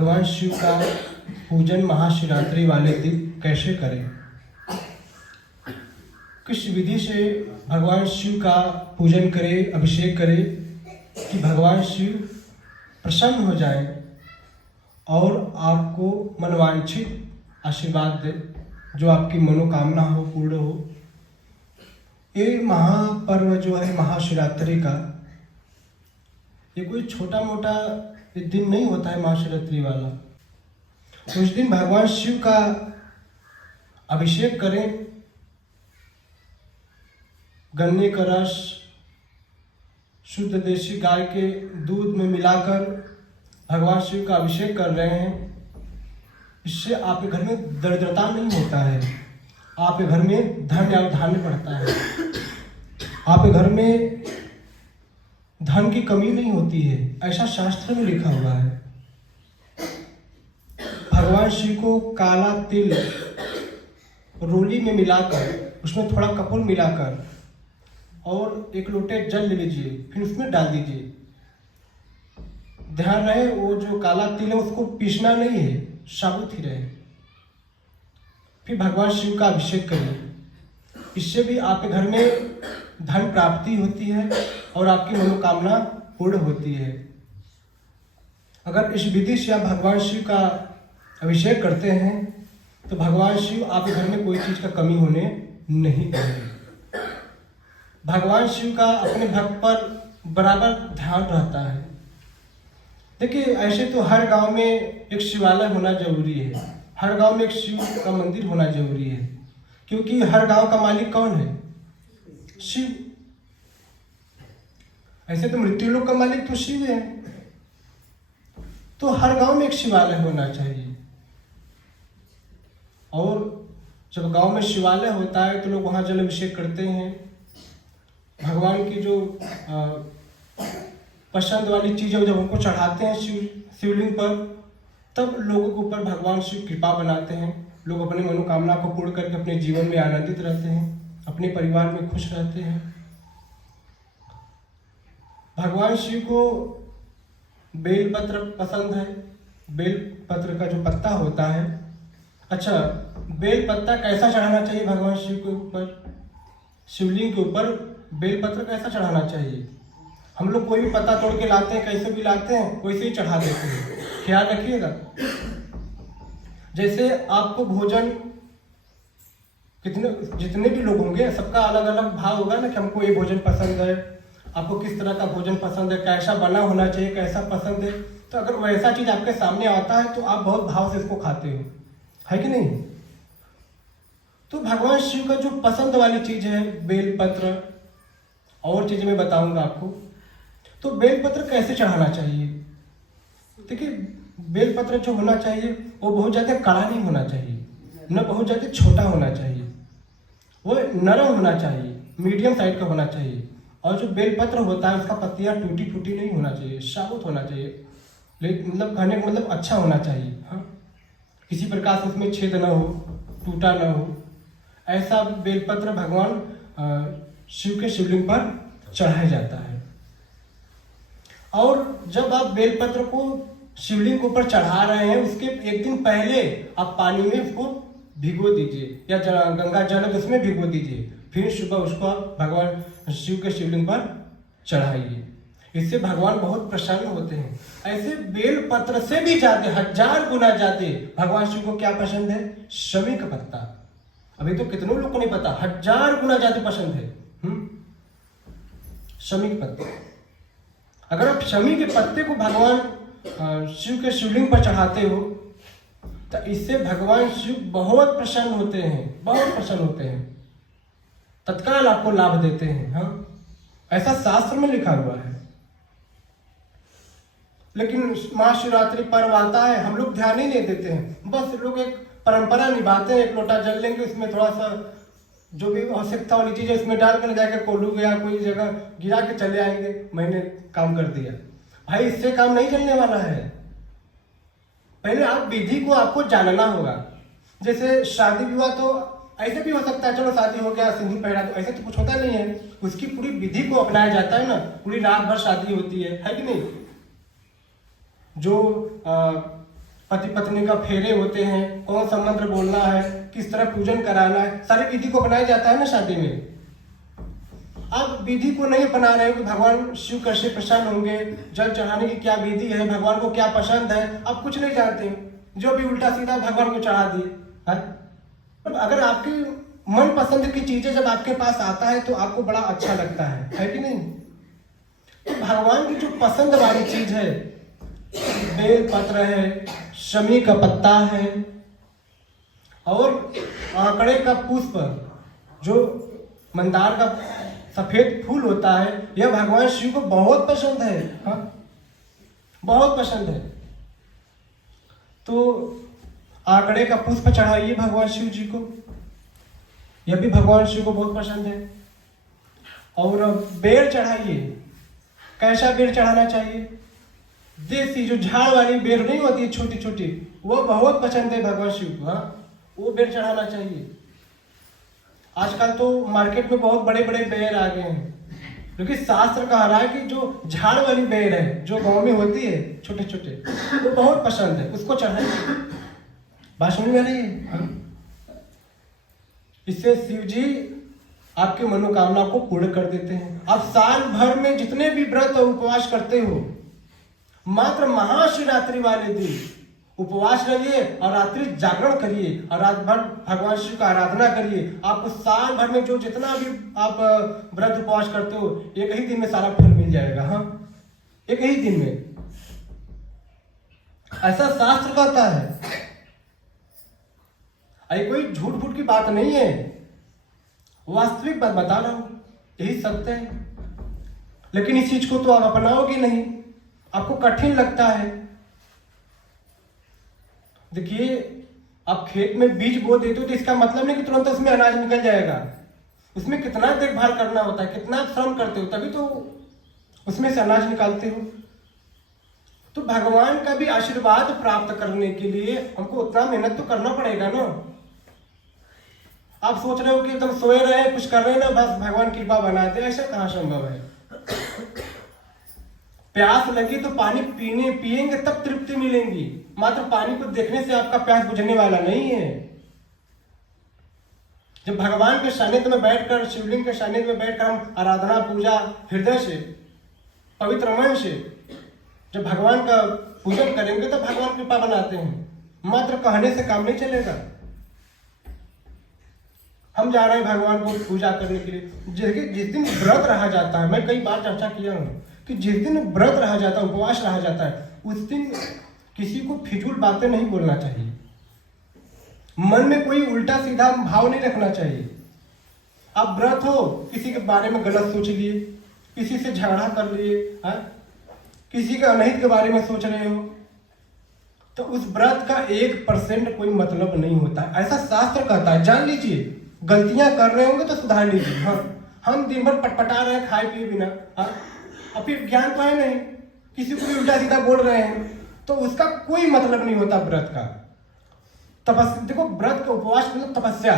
भगवान शिव का पूजन महाशिवरात्रि वाले दिन कैसे करें? किस विधि से भगवान शिव का पूजन करें, अभिषेक करें कि भगवान शिव प्रसन्न हो जाए और आपको मनवांछित आशीर्वाद दे, जो आपकी मनोकामना हो पूर्ण हो। ये महापर्व जो है महाशिवरात्रि का, ये कोई छोटा मोटा दिन नहीं होता है महाशिवरात्रि वाला। उस दिन भगवान शिव का अभिषेक करें, गन्ने का रस शुद्ध देसी गाय के दूध में मिलाकर भगवान शिव का अभिषेक कर रहे हैं। इससे आपके घर में दरिद्रता नहीं होता है, आपके घर में धन या धान्य बढ़ता है, आपके घर में धन की कमी नहीं होती है, ऐसा शास्त्र में लिखा हुआ है। भगवान शिव को काला तिल रोली में मिलाकर, उसमें थोड़ा कपूर मिलाकर और एक लोटे जल ले लीजिए, फिर उसमें डाल दीजिए। ध्यान रहे वो जो काला तिल है उसको पीसना नहीं है, साबुत ही रहे। फिर भगवान शिव का अभिषेक करिए। इससे भी आपके घर में धन प्राप्ति होती है और आपकी मनोकामना पूर्ण होती है। अगर इस विधि से आप भगवान शिव का अभिषेक करते हैं तो भगवान शिव आपके घर में कोई चीज़ का कमी होने नहीं देंगे। भगवान शिव का अपने भक्त पर बराबर ध्यान रहता है। देखिए, ऐसे तो हर गांव में एक शिवालय होना जरूरी है, हर गांव में एक शिव का मंदिर होना जरूरी है, क्योंकि हर गांव का मालिक कौन है? शिव। ऐसे तो मृत्यु लोक का मालिक तो शिव है, तो हर गांव में एक शिवालय होना चाहिए। और जब गांव में शिवालय होता है तो लोग वहां जल अभिषेक करते हैं। भगवान की जो पसंद वाली चीज़ें जब उनको चढ़ाते हैं शिवलिंग पर, तब लोगों के ऊपर भगवान शिव कृपा बनाते हैं। लोग अपनी मनोकामना को पूर्ण करके अपने जीवन में आनंदित रहते हैं, अपने परिवार में खुश रहते हैं। भगवान शिव को बेलपत्र पसंद है। बेलपत्र का जो पत्ता होता है, अच्छा, बेल पत्ता कैसा चढ़ाना चाहिए भगवान शिव के ऊपर? शिवलिंग के ऊपर बेलपत्र कैसा चढ़ाना चाहिए? हम लोग कोई भी पत्ता तोड़ के लाते हैं, कैसे भी लाते हैं वैसे ही चढ़ा देते हैं। ख्याल रखिएगा। जैसे आपको भोजन जितने भी लोग होंगे सबका अलग अलग भाव होगा ना, कि हमको ये भोजन पसंद है, आपको किस तरह का भोजन पसंद है, कैसा बना होना चाहिए, कैसा पसंद है। तो अगर वैसा चीज आपके सामने आता है तो आप बहुत भाव से इसको खाते हो, है कि नहीं? तो भगवान शिव का जो पसंद वाली चीज है बेलपत्र, और चीजें मैं बताऊंगा आपको। तो बेलपत्र कैसे चढ़ाना चाहिए? देखिए, बेलपत्र जो होना चाहिए वो बहुत ज़्यादा कड़ा नहीं होना चाहिए, न बहुत ज़्यादा छोटा होना चाहिए, वो नरम होना चाहिए, मीडियम साइज का होना चाहिए। और जो बेलपत्र होता है उसका पत्तियाँ टूटी फूटी नहीं होना चाहिए, साबुत होना चाहिए, लेकिन मतलब कहने का मतलब अच्छा होना चाहिए। हाँ, किसी प्रकार से उसमें छेद न हो, टूटा न हो, ऐसा बेलपत्र भगवान शिव के शिवलिंग पर चढ़ाया जाता है। और जब आप बेलपत्र को शिवलिंग के ऊपर चढ़ा रहे हैं, उसके एक दिन पहले आप पानी में उसको भिगो दीजिए, या गंगा जल उसमें भिगो दीजिए, फिर सुबह उसको आप भगवान शिव के शिवलिंग पर चढ़ाइए। इससे भगवान बहुत प्रसन्न होते हैं। ऐसे बेलपत्र से भी ज्यादा, 1000 गुना ज्यादा भगवान शिव को क्या पसंद है? शमी का पत्ता। अभी तो कितनों लोगों को नहीं पता, 1000 गुना ज्यादा पसंद है शमी के पत्ते। अगर आप शमी के पत्ते को भगवान शिव के शिवलिंग पर चढ़ाते हो तो इससे भगवान शिव बहुत प्रसन्न होते हैं, बहुत प्रसन्न होते हैं, तत्काल आपको लाभ देते हैं। हाँ, ऐसा शास्त्र में लिखा हुआ है। लेकिन महाशिवरात्रि पर्व आता है, हम लोग ध्यान ही नहीं देते हैं, बस लोग एक परंपरा निभाते हैं। एक लोटा जल लेंगे, उसमें थोड़ा सा जो भी आवश्यकता वाली चीज़ है उसमें डाल कर जाकर कोल्हू गया कोई जगह गिरा के चले आएंगे, मैंने काम कर दिया। भाई, इससे काम नहीं चलने वाला है। पहले आप विधि को आपको जानना होगा। जैसे शादी विवाह तो ऐसे भी हो सकता है, चलो शादी हो गया, सिंदूर पहना, तो ऐसे तो कुछ होता नहीं है। उसकी पूरी विधि को अपनाया जाता है ना, पूरी रात भर शादी होती है कि नहीं? जो पति पत्नी का फेरे होते हैं, कौन सा मंत्र बोलना है, किस तरह पूजन कराना है, सारी विधि को अपनाया जाता है ना शादी में। आप विधि को नहीं अपना रहे हो कि भगवान शिव कैसे प्रसन्न होंगे, जल चढ़ाने की क्या विधि है, भगवान को क्या पसंद है, आप कुछ नहीं जानते, जो भी उल्टा सीधा भगवान को चढ़ा दिए। अगर आपकी मन पसंद की चीजें जब आपके पास आता है तो आपको बड़ा अच्छा लगता है कि नहीं? तो भगवान की जो पसंद वाली चीज है, बेल पत्र है, शमी का पत्ता है और आंकड़े का पुष्प, जो मंदार का सफेद फूल होता है, यह भगवान शिव को बहुत पसंद है। हाँ, बहुत पसंद है। तो आंकड़े का पुष्प चढ़ाइए भगवान शिव जी को, यह भी भगवान शिव को बहुत पसंद है। और बेर चढ़ाइए। कैसा बेर चढ़ाना चाहिए? देसी जो झाड़ वाली बेर नहीं होती छोटी छोटी, वो बहुत पसंद है भगवान शिव को। हाँ, वो बेर चढ़ाना चाहिए। आजकल तो मार्केट में बहुत बड़े बड़े बेर आ गए हैं, क्योंकि शास्त्र कह रहा है कि जो झाड़ वाली बेर है, जो गांव में होती है छोटे छोटे, वो बहुत पसंद है, उसको चढ़ाइए। बात समझ में आ रही है? इससे शिव जी आपकी मनोकामना को पूर्ण कर देते हैं। आप साल भर में जितने भी व्रत और उपवास करते हो, मात्र महाशिवरात्रि वाले दिन उपवास रहिए और रात्रि जागरण करिए और रात भर भगवान शिव का आराधना करिए। आपको साल भर में जो जितना भी आप व्रत उपवास करते हो, एक ही दिन में सारा फल मिल जाएगा। हाँ, एक ही दिन में, ऐसा शास्त्र कहता है। अरे कोई झूठ फूट की बात नहीं है, वास्तविक बात बता रहा हूं, यही सत्य है। लेकिन इस चीज को तो आप अपनाओगे नहीं, आपको कठिन लगता है। देखिए, आप खेत में बीज बो देते हो तो इसका मतलब नहीं कि तुरंत उसमें अनाज निकल जाएगा। उसमें कितना देखभाल करना होता है, कितना श्रम करते हो, तभी तो उसमें से अनाज निकालते हो। तो भगवान का भी आशीर्वाद प्राप्त करने के लिए हमको उतना मेहनत तो करना पड़ेगा ना। आप सोच रहे हो कि एकदम सोए रहे, कुछ कर रहे हैं ना, बस भगवान कृपा बनाते, ऐसा कहाँ संभव है? प्यास लगी तो पानी पिएंगे तब तृप्ति मिलेगी। मात्र पानी को देखने से आपका प्यास बुझने वाला नहीं है। जब भगवान के सानिध्य में बैठकर, शिवलिंग के सानिध्य में बैठकर हम आराधना पूजा हृदय से, पवित्र मन से जब भगवान का पूजन करेंगे तो भगवान कृपा बनाते हैं। मात्र कहने से काम नहीं चलेगा। हम जा रहे हैं भगवान को पूजा करने के लिए। जिस दिन व्रत रहा जाता है, मैं कई बार चर्चा किया हूं कि जिस दिन व्रत रहा जाता है, उपवास रहा जाता है, उस दिन किसी को फिजूल बातें नहीं बोलना चाहिए। मन में कोई उल्टा सीधा भाव नहीं रखना चाहिए। आप व्रत हो, किसी के बारे में गलत सोच लिए, किसी से झगड़ा कर लिए, किसी के अनहित के बारे में सोच रहे हो, तो उस व्रत का 1% कोई मतलब नहीं होता है। ऐसा शास्त्र कहता है, जान लीजिए। गलतियां कर रहे होंगे तो सुधार लीजिए। हाँ, हम दिन भर पटपटा रहे हैं खाए पिए बिना, और फिर ज्ञान तो है नहीं, किसी को भी उल्टा सीधा बोल रहे हैं, तो उसका कोई मतलब नहीं होता व्रत का। तपस्या, देखो व्रत का उपवास मतलब तपस्या।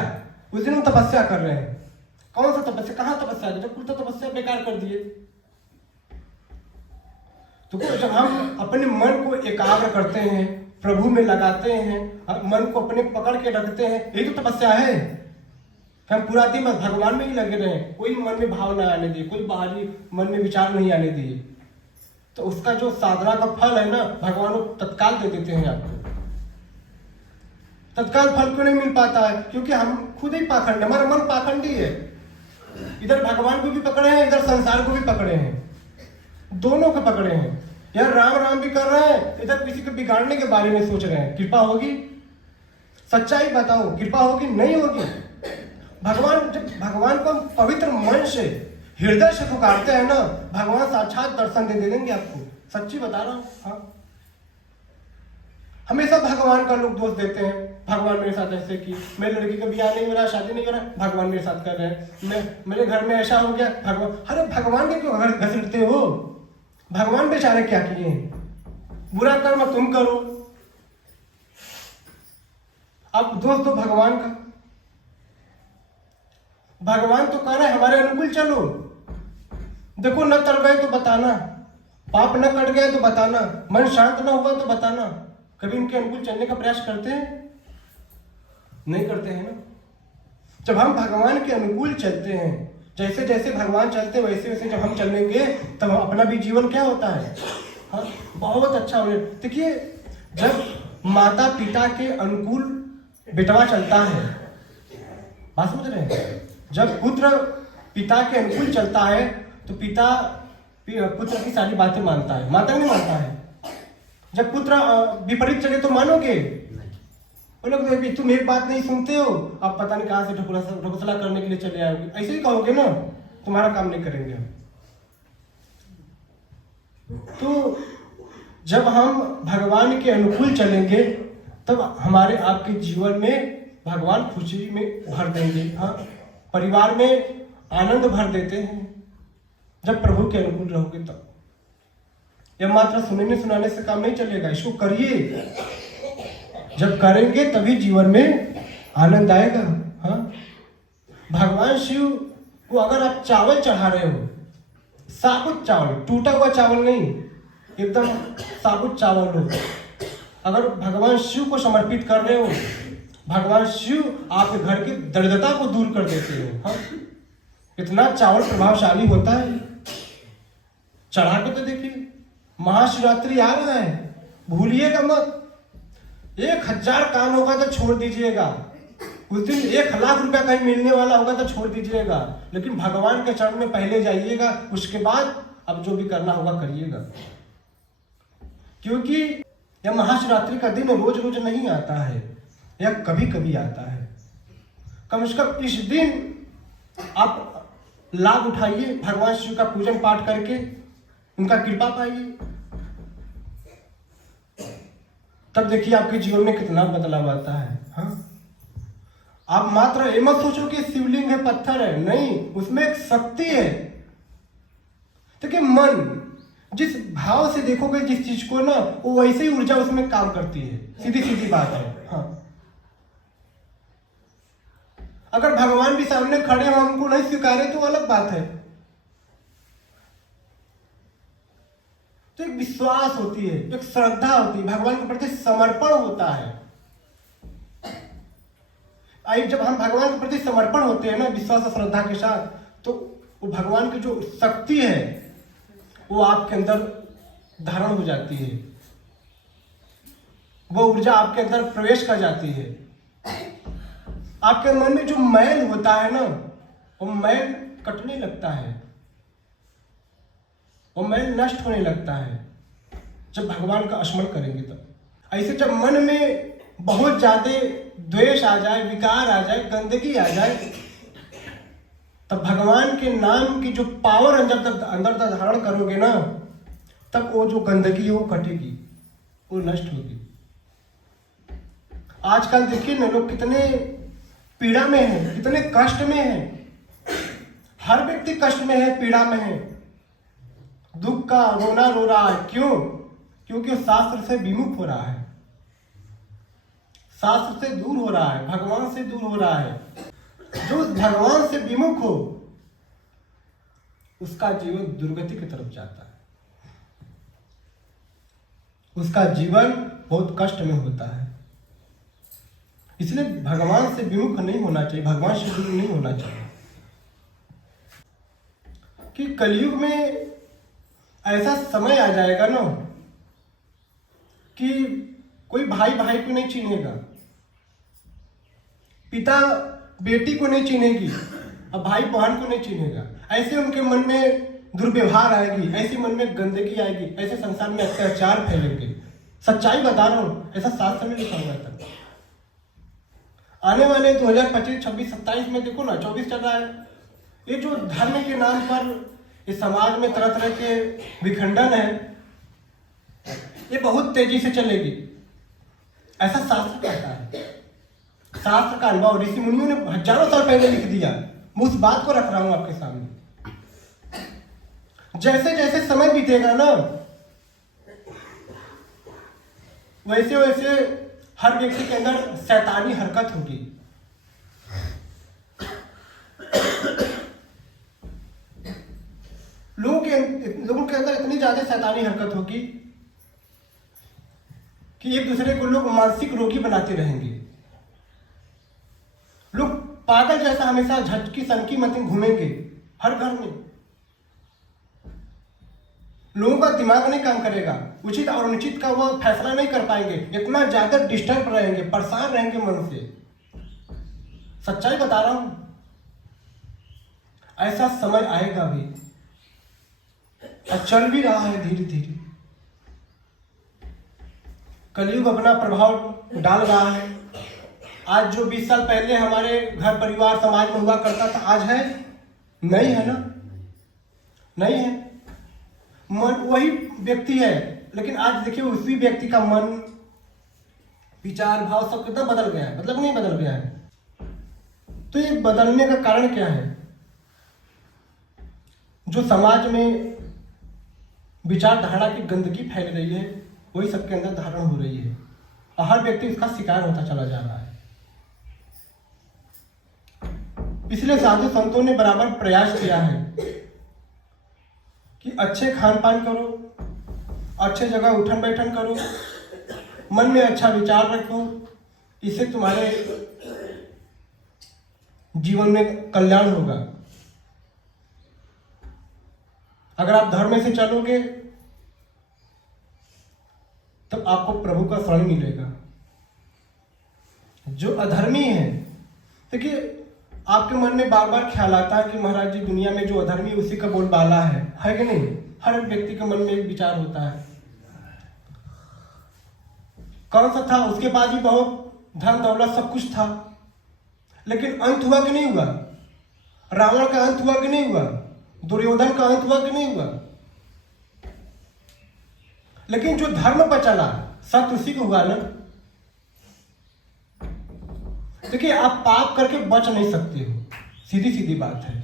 उस दिन हम तपस्या कर रहे हैं। कौन सा तपस्या? कहाँ तपस्या? जब कुल तो तपस्या बेकार कर दिए। तो जब हम अपने मन को एकाग्र करते हैं, प्रभु में लगाते हैं, मन को अपने पकड़ के रखते हैं, यही तो तपस्या है। हम पूरा दिन भगवान में ही लगे रहे, कोई मन में भाव ना आने दिए, कोई बाहरी मन में विचार नहीं आने दिए, तो उसका जो साधना का फल है ना, भगवान तत्काल दे देते हैं आपको। तत्काल फल क्यों नहीं मिल पाता है? क्योंकि हम खुद ही पाखंड, हमारा मन पाखंडी है। इधर भगवान को भी पकड़े हैं, इधर संसार को भी पकड़े हैं, दोनों को पकड़े हैं। यार राम राम भी कर रहे हैं, इधर किसी को बिगाड़ने के बारे में सोच रहे हैं। कृपा होगी? सच्चाई बताओ, कृपा होगी? नहीं होगी। भगवान, जब भगवान को हम पवित्र मन से, हृदय से पुकारते हैं ना, भगवान साक्षात दर्शन दे देंगे आपको। सच्ची बता रहा हूं। हाँ, हमेशा भगवान का लोग दोष देते हैं, भगवान मेरे साथ ऐसे की, मेरी लड़की का ब्याह नहीं हो रहा, शादी नहीं हो रहा, भगवान मेरे साथ कर रहे हैं, मेरे घर में ऐसा हो गया, भगवान। अरे भगवान के क्यों घसीटते हो? भगवान बेचारे क्या किए हैं? बुरा कर्म तुम करो, अब दोष दो भगवान का। भगवान तो कह रहे हैं हमारे अनुकूल चलो। देखो, न तर गए तो बताना, पाप न कट गए तो बताना, मन शांत न हुआ तो बताना, कभी उनके अनुकूल चलने का प्रयास करते हैं? नहीं करते हैं ना। जब हम भगवान के अनुकूल चलते हैं, जैसे जैसे भगवान चलते हैं वैसे वैसे जब हम चलेंगे तब अपना भी जीवन क्या होता है, हाँ, बहुत अच्छा हो। देखिए, जब माता पिता के अनुकूल बेटवा चलता है, बात समझ रहे हैं, जब पुत्र पिता के अनुकूल चलता है तो पिता पुत्र की सारी बातें मानता है, माता नहीं मानता है। जब पुत्र विपरीत चले तो मानोगे? वो लोग तुम एक बात नहीं सुनते हो, आप पता नहीं कहां से ढकोसला करने के लिए चले आओगे, ऐसे ही कहोगे ना, तुम्हारा काम नहीं करेंगे हम। तो जब हम भगवान के अनुकूल चलेंगे तब हमारे आपके जीवन में भगवान खुशी में भर देंगे, हाँ, परिवार में आनंद भर देते हैं जब प्रभु के अनुकूल रहोगे तब। यह मात्र सुनने सुनाने से काम नहीं चलेगा, इसको करिए। जब करेंगे तभी जीवन में आनंद आएगा, हाँ। भगवान शिव को अगर आप चावल चढ़ा रहे हो, साबुत चावल, टूटा हुआ चावल नहीं, एकदम साबुत चावल हो, अगर भगवान शिव को समर्पित कर रहे हो, भगवान शिव आपके घर की दरिद्रता को दूर कर देते हो, हाँ। इतना चावल प्रभावशाली होता है। चढ़ा के तो देखिए, महाशिवरात्रि आ रहा है, भूलिएगा मत। 1000 काम होगा तो छोड़ दीजिएगा, उस दिन 1,00,000 रुपया कहीं मिलने वाला होगा तो छोड़ दीजिएगा, लेकिन भगवान के चरण में पहले जाइएगा, उसके बाद अब जो भी करना होगा करिएगा। क्योंकि यह महाशिवरात्रि का दिन रोज रोज नहीं आता है, यह कभी कभी आता है। कम से कम इस दिन आप लाभ उठाइए, भगवान शिव का पूजन पाठ करके उनका कृपा पाइए, तब देखिए आपके जीवन में कितना बदलाव आता है, हाँ। आप मात्र ये मत सोचो कि शिवलिंग है, पत्थर है, नहीं, उसमें एक शक्ति है। देखिए, मन जिस भाव से देखोगे जिस चीज को ना, वो वैसे ही ऊर्जा उसमें काम करती है, सीधी सीधी बात है, हाँ। अगर भगवान भी सामने खड़े हो, हमको नहीं स्वीकारे तो अलग बात है। तो एक विश्वास होती है, एक श्रद्धा होती है, भगवान के प्रति समर्पण होता है। आई जब हम भगवान के प्रति समर्पण होते हैं ना, विश्वास और श्रद्धा के साथ, तो वो भगवान की जो शक्ति है वो आपके अंदर धारण हो जाती है, वो ऊर्जा आपके अंदर प्रवेश कर जाती है। आपके मन में जो मैल होता है ना, वो मैल कटने लगता है, वो मैल नष्ट होने लगता है जब भगवान का स्मरण करेंगे तब। ऐसे जब मन में बहुत ज्यादा द्वेष आ जाए, विकार आ जाए, गंदगी आ जाए, तब भगवान के नाम की जो पावर अंदर तक धारण करोगे ना, तब वो जो गंदगी है वो कटेगी, वो नष्ट होगी। आजकल देखिए ना, लोग कितने पीड़ा में हैं, कितने कष्ट में हैं। हर व्यक्ति कष्ट में है, पीड़ा में है, दुख का रोना रो रहा है। क्यों? क्योंकि शास्त्र से विमुख हो रहा है, शास्त्र से दूर हो रहा है, भगवान से दूर हो रहा है। जो भगवान से विमुख हो उसका जीवन दुर्गति की तरफ जाता है, उसका जीवन बहुत कष्ट में होता है। इसलिए भगवान से विमुख नहीं होना चाहिए, भगवान से दूर नहीं होना चाहिए। कि कलयुग में ऐसा समय आ जाएगा ना कि कोई भाई भाई को नहीं चिन्हेगा, पिता बेटी को नहीं चिन्हेगी, और भाई बहन को नहीं चिन्हेगा। ऐसे उनके मन में दुर्व्यवहार आएगी, ऐसे मन में गंदगी आएगी, ऐसे संसार में अत्याचार फैलेंगे। सच्चाई बता रहा हूं, ऐसा शास्त्र में लिखा हुआ था। आने वाले 2025, 26, 27 में देखो ना, 24 चल रहा है, ये जो धर्म के नाम पर इस समाज में तरह तरह के विखंडन है, ये बहुत तेजी से चलेगी, ऐसा शास्त्र कहता है। शास्त्र का अनुभव ऋषि मुनियों ने हजारों साल पहले लिख दिया। मैं उस बात को रख रहा हूं आपके सामने। जैसे जैसे समय बीतेगा ना, वैसे वैसे हर व्यक्ति के अंदर शैतानी हरकत होगी। लोगों के अंदर इतनी ज्यादा शैतानी हरकत होगी कि एक दूसरे को लोग मानसिक रोगी बनाते रहेंगे। लोग पागल जैसा हमेशा झटकी सनकी मत घूमेंगे हर घर में। लोगों का दिमाग नहीं काम करेगा, उचित और अनुचित का वो फैसला नहीं कर पाएंगे, इतना ज्यादा डिस्टर्ब रहेंगे, परेशान रहेंगे मन से। सच्चाई बता रहा हूं, ऐसा समय आएगा भी और चल भी रहा है धीरे धीरे। कलयुग अपना प्रभाव डाल रहा है। आज जो 20 साल पहले हमारे घर परिवार समाज में हुआ करता था, आज है नहीं, है ना? नहीं है। मन वही व्यक्ति है, लेकिन आज देखिए उसी व्यक्ति का मन, विचार, भाव सब कितना बदल गया है, मतलब नहीं बदल गया है। तो ये बदलने का कारण क्या है? जो समाज में विचारधारा की गंदगी फैल रही है, वही सबके अंदर धारण हो रही है और हर व्यक्ति इसका शिकार होता चला जा रहा है। इसलिए साधु संतों ने बराबर प्रयास किया है कि अच्छे खान पान करो, अच्छे जगह उठन बैठन करो, मन में अच्छा विचार रखो, इससे तुम्हारे जीवन में कल्याण होगा। अगर आप धर्म से चलोगे तब आपको प्रभु का शरण मिलेगा। जो अधर्मी है, देखिए आपके मन में बार बार ख्याल आता है कि महाराज जी दुनिया में जो अधर्मी उसी का बोलबाला है कि नहीं? हर व्यक्ति के मन में एक विचार होता है। कौन सा था? उसके पास भी बहुत धन दौलत सब कुछ था, लेकिन अंत हुआ कि नहीं हुआ? रावण का अंत हुआ कि नहीं हुआ? दुर्योधन का अंत हुआ कि नहीं हुआ? लेकिन जो धर्म पर चला, सत्य उसी को हुआ ना। देखिए आप पाप करके बच नहीं सकते हो, सीधी सीधी बात है।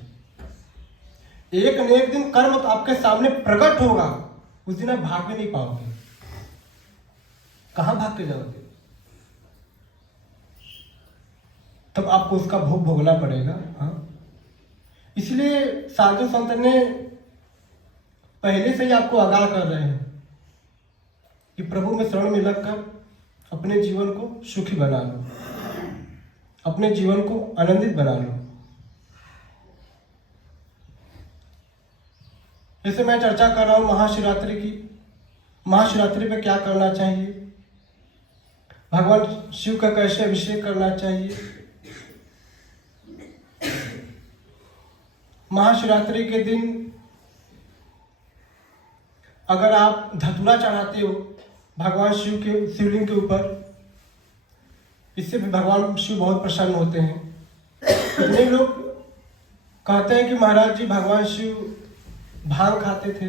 एक न एक दिन कर्म तो आपके सामने प्रकट होगा, उस दिन आप भाग भी नहीं पाओगे। कहां भाग के जाओगे? तब आपको उसका भोग भोगना पड़ेगा। हाँ, इसलिए साधु संत ने पहले से ही आपको आगाह कर रहे हैं कि प्रभु में शरण में लगकर अपने जीवन को सुखी बना लो, अपने जीवन को आनंदित बना लो। जैसे मैं चर्चा कर रहा हूं महाशिवरात्रि की, महाशिवरात्रि पे क्या करना चाहिए, भगवान शिव का कैसे अभिषेक करना चाहिए। महाशिवरात्रि के दिन अगर आप धतूरा चढ़ाते हो भगवान शिव के शिवलिंग के ऊपर, इससे भी भगवान शिव बहुत प्रसन्न होते हैं। कितने लोग कहते हैं कि महाराज जी भगवान शिव भांग खाते थे,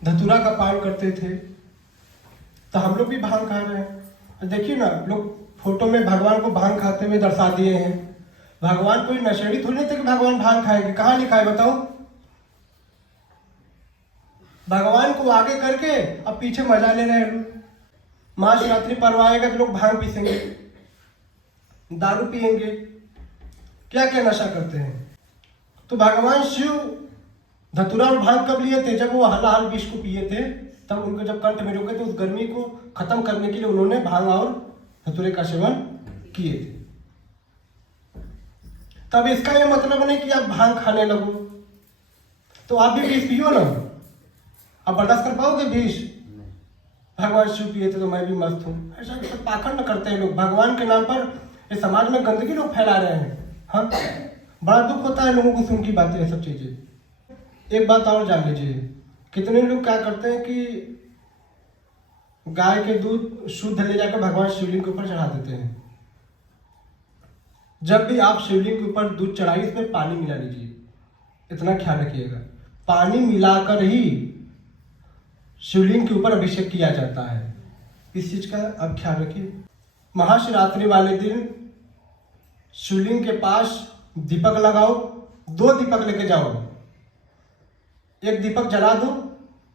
धतूरा का पान करते थे, तो हम लोग भी भांग खा रहे हैं। देखिए ना, लोग फोटो में भगवान को भांग खाते हुए दर्शा दिए हैं। भगवान कोई नशेड़ी थोड़ी नहीं थे कि भगवान भांग खाएंगे। कहाँ लिखा है बताओ? भगवान को आगे करके अब पीछे मजा ले रहे हैं लोग। महाशिवरात्रि पर्व आएगा तो लोग भांग पीसेंगे, दारू पिएंगे, क्या क्या नशा करते हैं। तो भगवान शिव धतूरा और भांग कब लिए थे? जब वो हलाहल विष को पिए थे, तब उनको जब कंठ में रोके तो उस गर्मी को खत्म करने के लिए उन्होंने भांग और धतूरे का सेवन किए थे। तब इसका यह मतलब नहीं कि आप भांग खाने लगो, तो आप भी विष पियो ना। आप बर्दाश्त कर पाओगे विष? भगवान शिव पिए थे तो मैं भी मस्त हूँ, ऐसा सब पाखंड करते हैं लोग। भगवान के नाम पर ये समाज में गंदगी लोग फैला रहे हैं। हाँ, बड़ा दुख होता है लोगों को सुन की बातें, सब चीजें। एक बात और जान लीजिए, कितने लोग क्या करते हैं कि गाय के दूध शुद्ध ले जाकर भगवान शिवलिंग के ऊपर चढ़ा देते हैं। जब भी आप शिवलिंग के ऊपर दूध चढ़ाइए, इसमें पानी मिला लीजिए, इतना ख्याल रखिएगा। पानी मिलाकर ही शिवलिंग के ऊपर अभिषेक किया जाता है, इस चीज का आप ख्याल रखिए। महाशिवरात्रि वाले दिन शिवलिंग के पास दीपक लगाओ, 2 दीपक लेके जाओ। एक दीपक जला दो,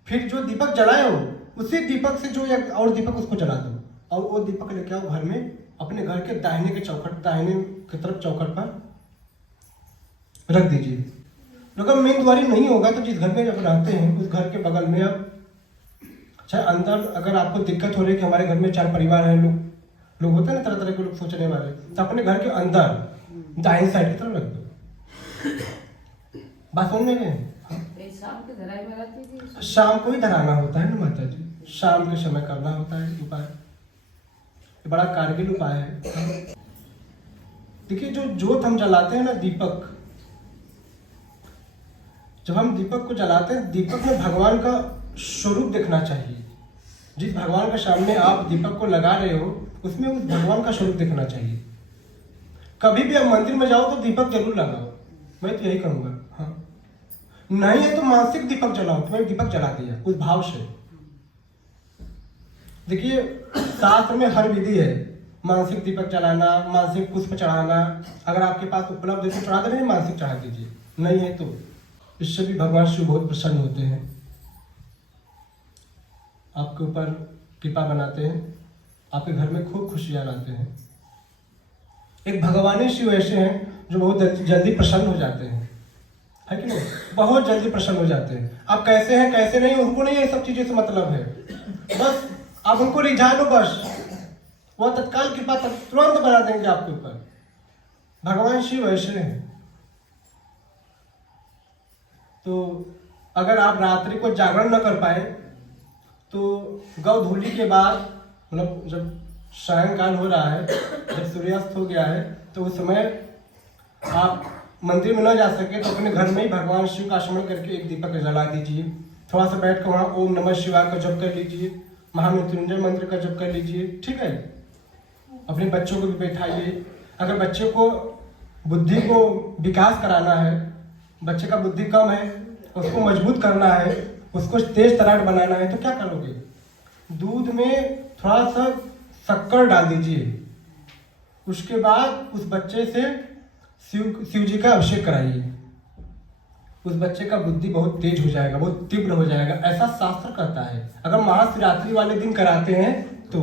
फिर जो दीपक जलाए हो उसी दीपक से जो एक और दीपक उसको जला दो, और वो दीपक लेके आओ घर में, अपने घर के दाहिने की तरफ चौखट पर रख दीजिए। अगर मेन द्वारी नहीं होगा तो जिस घर में जब रहते हैं उस घर के बगल में आप चाहे अंदर अगर आपको दिक्कत हो रही है कि हमारे घर में 4 परिवार हैं, लोग होते हैं ना तरह तरह के लोग सोचने वाले, तो अपने घर के अंदर दाहिनी साइड की तरफ रख दो। बात समझ में गए? शाम को ही धराना होता है ना माता जी, शाम के समय करना होता है उपाय। ये बड़ा कारगर उपाय है। देखिए जो जोत हम जलाते हैं ना, दीपक, जब हम दीपक को जलाते हैं, दीपक में भगवान का स्वरूप दिखना चाहिए। जिस भगवान के सामने आप दीपक को लगा रहे हो उसमें उस भगवान का स्वरूप दिखना चाहिए। कभी भी आप मंदिर में जाओ तो दीपक जरूर लगाओ, मैं तो यही कहूँगा। हाँ, नहीं है तो मानसिक दीपक जलाओ, तुम्हें दीपक जला दिया उस भाव से। देखिए शास्त्र में हर विधि है, मानसिक दीपक जलाना, मानसिक पुष्प चढ़ाना, अगर आपके पास उपलब्ध है तो चढ़ा दे, मानसिक चढ़ा दीजिए, नहीं है तो इससे भी भगवान शिव बहुत प्रसन्न होते हैं, आपके ऊपर कृपा बनाते हैं, आपके घर में खूब खुशियां लाते हैं। एक भगवानी शिव ऐसे हैं जो बहुत जल्दी प्रसन्न हो जाते हैं, है कि नहीं? बहुत जल्दी प्रसन्न हो जाते हैं। आप कैसे हैं कैसे नहीं, उनको नहीं ये सब चीजें से मतलब है, बस आप उनको रिझा लो, बस वह तत्काल कृपा तुरंत बना देंगे आपके ऊपर। भगवान शिव ऐसे हैं। तो अगर आप रात्रि को जागरण न कर पाए तो गौधूली के बाद, मतलब जब सायंकाल हो रहा है, जब सूर्यास्त हो गया है, तो उस समय आप मंदिर में न जा सके तो अपने घर में ही भगवान शिव का स्मरण करके एक दीपक जला दीजिए। थोड़ा सा बैठ कर वहाँ ओम नमः शिवाय का जप कर लीजिए, महामृत्युंजय मंत्र का जप कर लीजिए, ठीक है? अपने बच्चों को भी बैठाइए। अगर बच्चे को बुद्धि को विकास कराना है, बच्चे का बुद्धि कम है, उसको मजबूत करना है, उसको तेज तरार बनाना है, तो क्या करोगे? दूध में थोड़ा सा शक्कर डाल दीजिए, उसके बाद उस बच्चे से शिव जी का अभिषेक कराइए। उस बच्चे का बुद्धि बहुत तेज हो जाएगा, बहुत तीव्र हो जाएगा, ऐसा शास्त्र कहता है। अगर महाशिवरात्रि वाले दिन कराते हैं तो